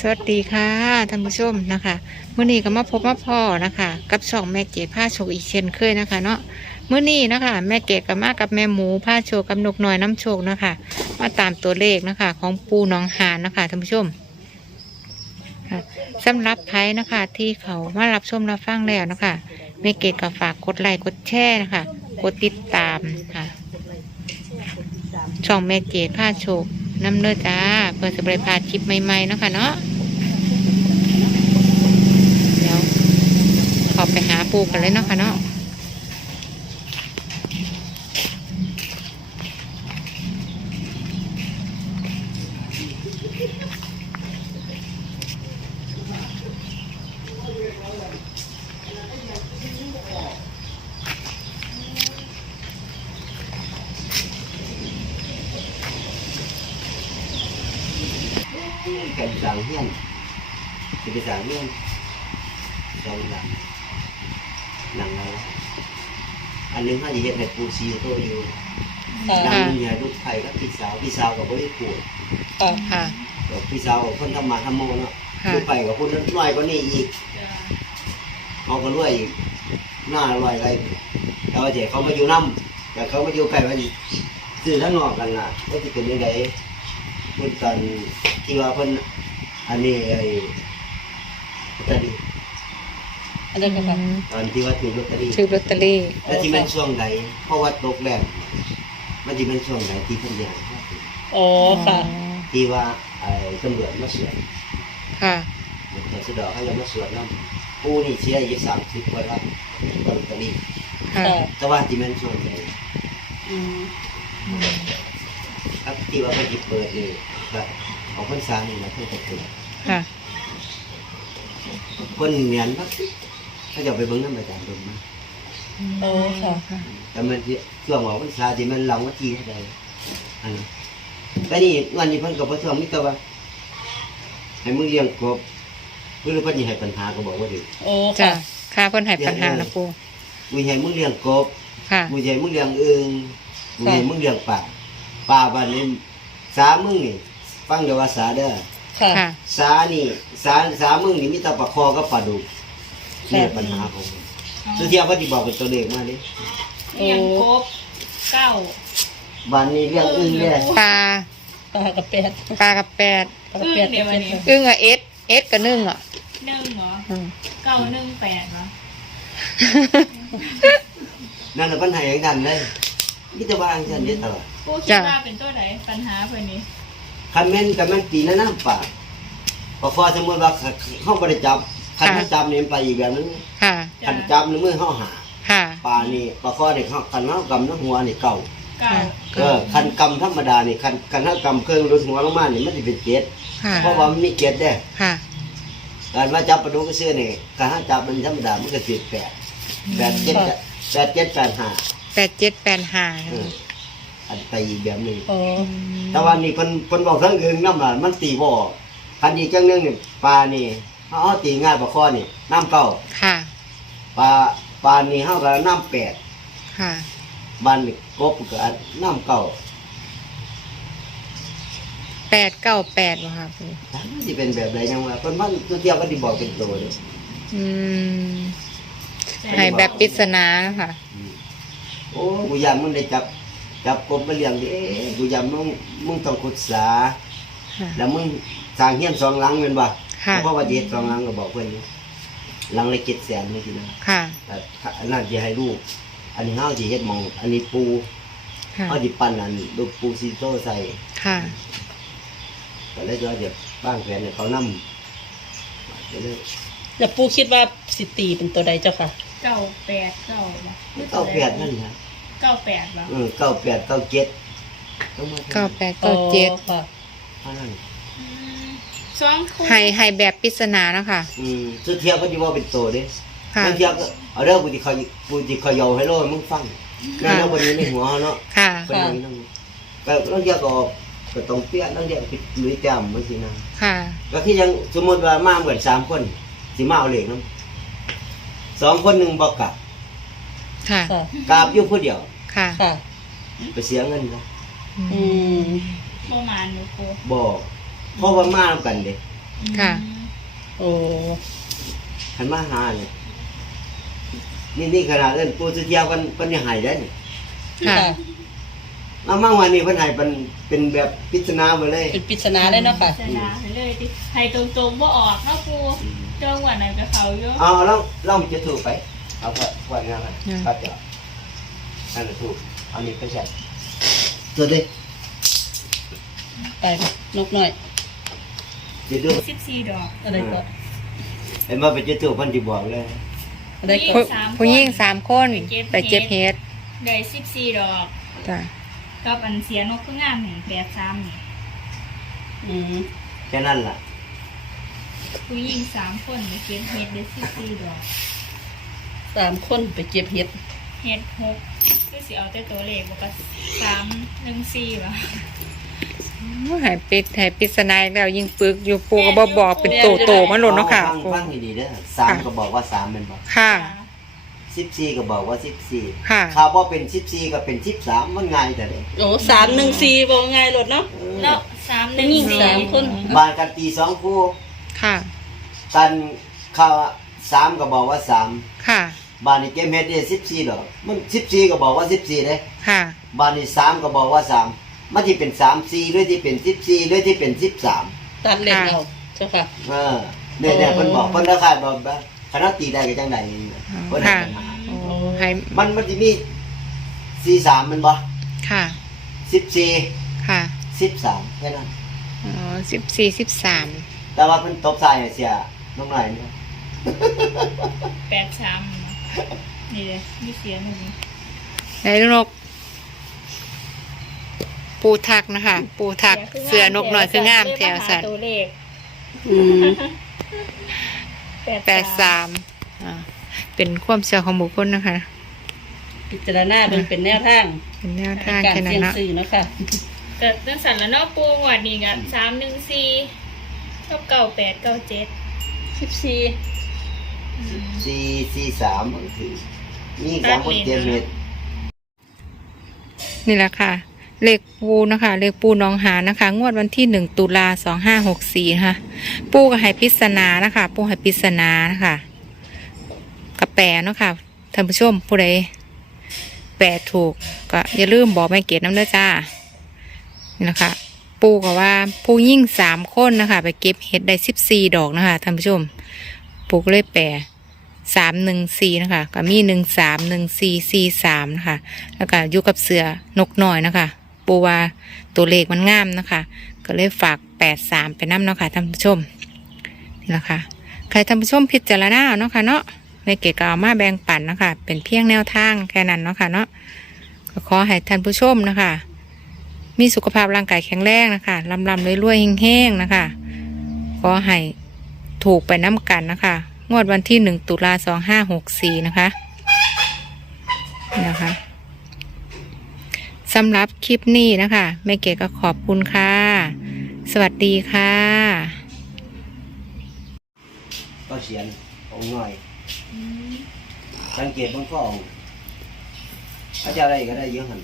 สวัสดีค่ะท่านผู้ชมนะคะเมื่อนี้ก็มาพบมาพ่อนะคะ กับช่องแม่เกดผ้าโชคอีกเช่นเคยนะคะ เนาะเมื่อนี้นะคะ แม่เกดก็มากับแม่หมูผ้าโชคกับนกน้อยน้ำโชคนะคะ มาตามตัวเลขนะคะ ของปูน้องหานนะคะท่านผู้ชมสำหรับไพ่นะคะ ที่เขามารับชมรับฟังแล้วนะคะแม่เกดก็ฝากกดไลค์กดแชร์นะคะ กดติดตามค่ะช่องแม่เกดผ้าโชคน้ำเนื้อจ้าเพื่อจะไปพาดคลิปใหม่ๆนะคะเนาะ เดี๋ยวขอ ไปหาปูกันเลยเนาะค่ะเนาะแก่นสางเฮียนสิไปสางเฮียนสองหลัง หลังเราอันหนึงเขาจะเห็นให้ปูซีโตอยู่ค่ะหลังหนึงใหญ่ลูกไผ่กับพี่สาวพี่สาวกับบริปูดค่ะค่ะกับพี่สาวกับคนทำมาทำโมเนาะค่ะลูกไผ่กับคนนั้นน้อยกว่านี้อีกเขาก็รวยอีกหน้ารวยอะไรแต่ว่าเจ๊เขามาอยู่น้ำแต่เขามาอยู่ไกลว่าสิซื้อทั้งนอกกันล่ะว่าจะเป็นยังไงเมื่อตอนที่ว่าเพิ่นอันนี้ไอ้ลอตเต อรี่อันนี้ก็ค่ะตอนที่ว่าถือลอตเตอรี่ชื่อลอตเตอรี่แล้วที่เป็นช่วงไหนเพราะว่าตกแรงมันจะเป็นช่วงไหนที่เพิ่นอยากอ๋อค่ะที่ว่าไอ้ตำรวจมาสวดค่ะแต่สุดอกเขายังมาสวดน้ำผู้นี่เสียอายุสามสิบกว่าแล้วลอตเตอรี่ค่ะค่ะแต่ว่าที่เป็นช่วงไหนอืมครับที่ว่าเพิ่นสิเปิดนี่ครับของพรรษานี่นะเพิ่นจะเปิดค่ะเพิ่นเนียนครับ เขาจะเอาไปเบิ่งน้ำอาจารย์เบิ่งมาโอ้ค่ะแต่มันที่ช่วงว่าพรรษาที่มันหลังวันที่เท่าใดอันนั้นแต่นี่วันนี้เพิ่นก็บ่ท่วงมีแต่ว่าให้มึงเลี้ยงกบเพิ่นเพิ่นสิให้ปัญหาก็บอกว่าดิโอ้จ้ะค่ะ ค่ะเพิ่นให้ปัญหานะปูกูให้มึงเลี้ยงกบ ค่ะกูให้มึงเลี้ยงอึ่งกูให้มึงเลี้ยงปลาปลาบ้านนี้สามึงนี่ฟังเดี๋ยวว่าสาเด้อค่ะ ค่ะ สานี่สาสามึงนี่มีแต่ปลาคอกับปลาดุก นี่ปัญหาของมึงสุดที่เขาที่บอกเป็นตัวเลขมาดิโอ้ยังครบเก้าบ้านนี้เลี้ยงอึ่งเนี่ยปลาปลากระแปดปลากับแปดปลากระแปดเดี๋ยววันนี้อึ้งอะเอสเอสกับนึ่งอะหนึ่งเหรออืมเก้าหนึ่งแปดเหรอนั่นแหละปัญหาอย่างนั้นเลยมีแต่ว่าอังฉันเดียวตลอดกูคิดว่าเป็นตัวไหนปัญหาเพื่อนนี้คันแม่นกับแม่นปีนั้นน้ำปลาพอพอสมมติว่าเขาบริจับ คันเขาจับเนี่ยมันไปอีกแบบนึงค่ะ คันจับในมือเขาหาค่ะ ปลานี่ปลาคอนี่เขาคันเขากำน้ำหัวนี่เก่าเก้าเออคันกำธรรมดานี่คันคันเขากำเครื่องรถหัวลงมานี่มันจะเป็นเกล็ดค่ะเพราะว่ามันมีเกล็ดได้ค่ะการว่าจับปลาดุกก็เสื้อนี่การเขาจับมันธรรมดามันก็เจ็ดแปดแปดเจ็ดแปดเจ็ดแปดห้าแปดเจ็ดแปดห้าเอออันไปอีกแบบหนึงโอ้แต่ว่านี่เพิ่นเพิ่นบอกเรื่องอื่นน้ำหลานมันตีบ่ออกคันอีกจังหนึงนี่ปลานี่ เฮาเอาตีง่ายปลาคอนี่น้ำเก้าค่ะ ปลาปลานี่เฮาก็น้ำแปดค่ะ บ้านนี่กบก็น้ำเก้าแปดเก้าแปดวะค่ะปูมันสิเป็นแบบใดจังว่าเพิ่นมันตัวเทียบก็สิบอกเป็นตัวเด้ออืมให้แบบปริศนาค่ะอืมโอ้กูอยากมึงได้จับจับกบมาเลี้ยงดิเอ้กูอยากมึงมึงต้องขุดสา ค่ะ แล้วมึงสร้างเฮียนสองหลังแม่นบ่ ค่ะเพราะว่าสิเฮ็ดสองหลังก็บอกเพิ่นอยู่หลังละ7แสนนี่สินะค่ะ แต่อันนั้นจะให้ลูก อันนี้เฮาสิเฮ็ดหมอง อันนี้ปูค่ะเฮาสิปั้นอันลูกปูซีโต้ใส่ค่ะก็เลยจะจะบ้างแผนให้เขานำก็เลยแล้วปูคิดว่าสิตีเป็นตัวใดเจ้าค่ะ เก้าแปดเก้าเหรอเก้าแปดนั่นนะเก้าแปดเหรอเออเก้าแปดเก้าเจ็ดต้องมาเก้าแปดเก้าเจ็ดอ๋อค่ะ เท่านั้น อืม สองคู่ให้ให้แบบปริศนานะคะอืมสุดเทียบก็จะว่าเป็นโตเด้ค่ะ บางเทียบก็เอาเด้อกูสิคอยกูสิคอยเยาให้โลให้มึงฟังนั่นเนาะวันนี้ในหัวเนาะค่ะ เป็นอย่างนี้นั่นก็บางเทียบก็ก็ต้องเปี้ยบางเทียบก็ลุยแต้มมันสินะค่ะ ก็คือยังสมมติว่ามาเหมือนสามคนสิมาเอาเหล็กน้ำสองคนหนึ่งบอกกลับค่ะ ค่ะกราบอยู่ผู้เดียว ค่ะ ค่ะ ไปเสียเงินนะอืม ประมาณหนูกูบอก เพราะว่ามานํกันเด็ค่ะ โอ้หันมาหาเนี่ยนี่นี่ขนาดเอิ้นปูสุเทียวกันเพิ่นยังใหายได้นี่ค่ะ ค่ะมามั่งวันนี้เพิ่นใหายเป็นเป็นแบบพิจารณาไปเลยเป็นปริศนาได้เนาะค่ะ ชนะไปเลยติให้ตรงๆบ่ออกเนาะปูเจ้าหวันนั้นกับเขาอยู่เอาลองลองจะถูกไป เอาพอพอแล้วกันอืมก็จะนั่นแหละถูกเอานี่ไปใส่ตัวดิไปนกหน่อย จะดูสิบสี่ดอกอะไรก็เห็นว่าไปจะถูกเพันจิบอกเลยอะไรก็ผู้ผู้หญิงสามคนไปเก็บเห็ดได้สิบสี่ดอกจ้ะกับอันเสียนกก็งามนี่แปดสามนี่อืมแค่นั้นล่ะผู้หญิงสามคนไปเก็บเห็ดได้สิบสี่ดอกสามคนไปเก็บเห็ดเห็ดหกคือสิเอาแต่ตัวเลขบอกว่าสามหนึ่งสี่วะใหายปิดใหายปริศนาอีกแล้วยิงปึกอยู่ปูก็บอบอกเป็นโตโตๆมันหล่นเนาะค่ะฟังปู ฟังให้ดีเด้อสามก็บอกว่าสามเป็นบอกค่ะ สิบสี่ก็บอกว่าสิบสี่ค่ะ ข่าวว่าเป็นสิบสี่ก็เป็นสิบสามมันง่ายแต่เด็กโอ้สามหนึ่งสี่บอกง่ายรถเนาะเนาะสามหนึ่งผู้หญิงสี่สามคน บานกันตีสองคู่ค่ะกันข่าวสามก็บอกว่าสามค่ะ บานนี้เกมเฮดเนี่ยสิบสี่ดอกมันสิบสี่ก็บอกว่าสิบสี่เลยค่ะ บานนี้สามก็บอกว่าสาม มันที่เป็นสามสี่หรือที่เป็นสิบสี่หรือที่เป็นสิบสามตัดเล็กเราเจ้าค่ะ เออเนี่ยเนี่ยเพิ่นบอกเพิ่นราคาบอกว่าคณะตีได้ก็จังใดนี่นะเพิ่นให้ปัญหาโอ้ใหายมันมันจะมีสี่สามมันบ่ค่ะสิบสี่ค่ะสิบสามแค่นั้นอ๋อสิบสี่สิบสามแต่ว่าเพิ่นตบใส่ให้เสียน้องหน่อยนี่แปดสามนี่เลยมีเสียหนึ่งไอ้นก ปูทักนะคะ ปูทักเสือนกหน่อยคืองามแถวสันตัวเลขอืมแปดสามอ่าเป็นความเชื่อของบุคคลนะคะ พิจารณาเป็นเป็นแนวทาง เป็นแนวในทางการแค่นั้เสี่ยนงเนาะซื้อเนาะค่ะแต่ตั้งสันแล้วเนาะปูงวดนี้กันสามหนึ่งสี่เท่าเก้าแปดเก้าเจ็ดสิบสี่สี่สี่สามบางทีมีสามคนเตรียมเม็ดนี่แหละค่ะ เลขปูนะคะเลขปูน้องหานะคะ งวดวันที่หนึ่งตุลาสองห้าหกสี่นะคะปูกับไหพิศนานะคะ ปูไหพิศนานะคะกับแปรเนาะค่ะท่านผู้ชมผู้ใดแปลถูกก็อย่าลืมบอกไม่เกตน้ำเด้อจ้านี่นะคะ ปูกับว่าผู้ยิ่งสามคนนะคะ ไปเก็บเห็ดได้สิบสี่ดอกนะคะท่านผู้ชม ปูก็เลยแปรสามหนึ่งสี่นะคะก็มีหนึ่งสามหนึ่งสี่สี่สามนะคะ แล้วก็อยู่กับเสือนกน้อยนะคะ ปูว่าตัวเลขมันงามนะคะ ก็เลยฝากแปดสามไปน้ำเนาะค่ะท่านผู้ชมนี่แหละค่ะใครท่านผู้ชมพิจารณาเนาะค่ะเนาะในเกตก็เอามาแบ่งปันนะคะ เป็นเพียงแนวทางแค่นั้นเนาะค่ะเนาะก็ขอให้ท่านผู้ชมนะคะ มีสุขภาพร่างกายแข็งแรงนะคะลำลำรวยๆแห้งๆนะคะ ขอให้ถูกไปน้ำกันนะคะ งวดวันที่หนึ่งตุลาสองห้าหกสี่นะคะนะคะ สำหรับคลิปนี้นะคะ แม่เก๋ก็ขอบคุณค่ะ สวัสดีค่ะก็เสียนองหน่อยสังเกตบนข้อองค์พระเจ้าอะไรก็ได้เยอะหัน